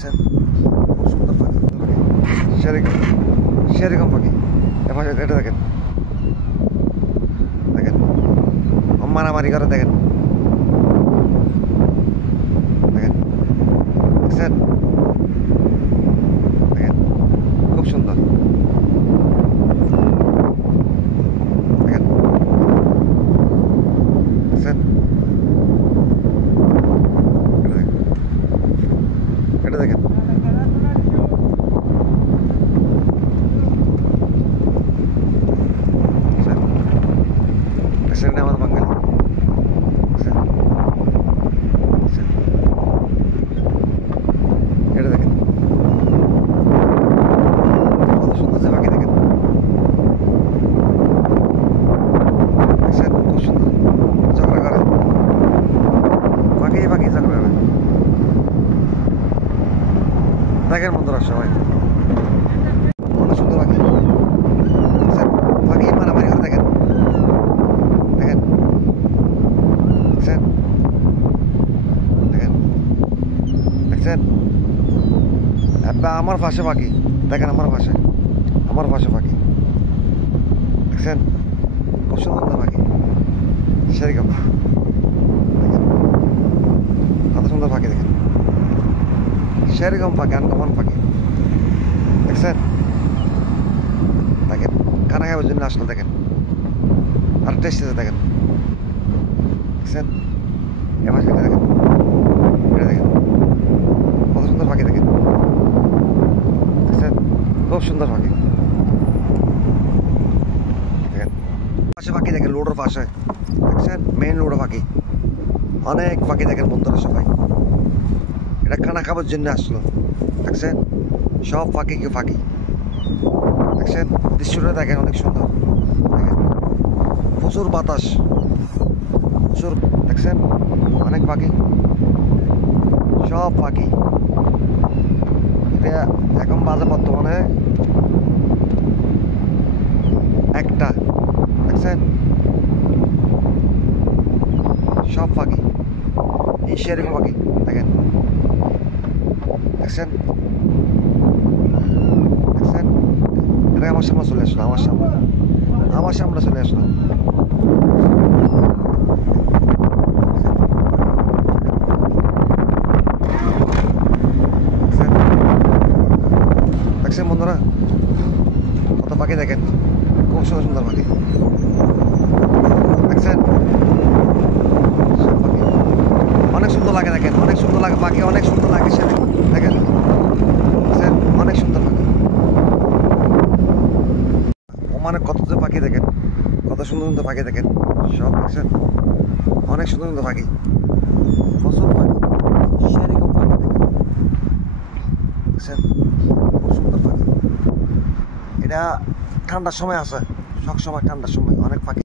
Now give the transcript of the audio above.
দেখছেন খুব সুন্দর পাখি, সেরকম পাখি। এবার এটা দেখেন, দেখেন মারামারি করে, দেখেন দেখেন, দেখছেন দেখেন খুব সুন্দর, দেখেন দেখছেন, এটা দেখেন দেখছেন আমাদের বাঙালি, দেখছেন দেখছেন, এটা দেখেন কত সুন্দর যে পাখি, দেখেন দেখছেন খুব সুন্দর, ঝগড়া করে পাখি পাখি ঝগড়া করে। দেখেন বন্ধুরা সবাই কত সুন্দর পাখি, দেখছেন পাখি মারামারি করে, দেখেন দেখেন দেখছেন দেখেন দেখছেন। আমার পাশে পাখি, দেখেন আমার পাশে পাখি, দেখছেন খুব সুন্দর পাখি, সেরকম দেখেন কত সুন্দর পাখি, দেখেন সেরকম পাখি, আনকমন পাখি, দেখছেন দেখেন খানা খাবার জন্য আসলো, দেখেন আর টেস্ট আছে, দেখেন দেখছেন এবার দেখেন, এটা দেখেন কত সুন্দর পাখি, দেখেন দেখছেন খুব সুন্দর পাখি, দেখেন পাশে পাখি, দেখেন লুডোর পাশে, দেখছেন মেইন লুডো পাখি, অনেক পাখি দেখেন বন্ধুরা সবাই, এটা খানা খাবার জন্য আসলো, দেখছেন সব পাখি কি পাখি, দেখছেন দৃশ্যটা দেখেন অনেক সুন্দর, দেখেন প্রচুর বাতাস, প্রচুর, দেখছেন অনেক পাখি, সব পাখি। এটা এখন বাজে বর্তমানে একটা, দেখছেন সব পাখি এই সেরকম পাখি, দেখেন দেখছেন দেখছেন এটা আমার সামনে চলে আসলো, আমার সামনে চলে আসলো, দেখছেন বন্ধুরা কত পাখি, দেখেন খুব সুন্দর সুন্দর পাখি, দেখছেন সব পাখি অনেক সুন্দর লাগে, দেখেন অনেক সুন্দর লাগে পাখি, অনেক সুন্দর লাগে সে, দেখেন দেখছেন অনেক সুন্দর পাখি, মানে কত যে পাখি, দেখেন কত সুন্দর সুন্দর পাখি, দেখেন সব দেখছেন অনেক সুন্দর সুন্দর পাখি, প্রচুর পাখি, সেরকম পাখি, দেখছেন খুব সুন্দর পাখি। এটা ঠান্ডার সময় আছে, সব সময় ঠান্ডার সময় অনেক পাখি।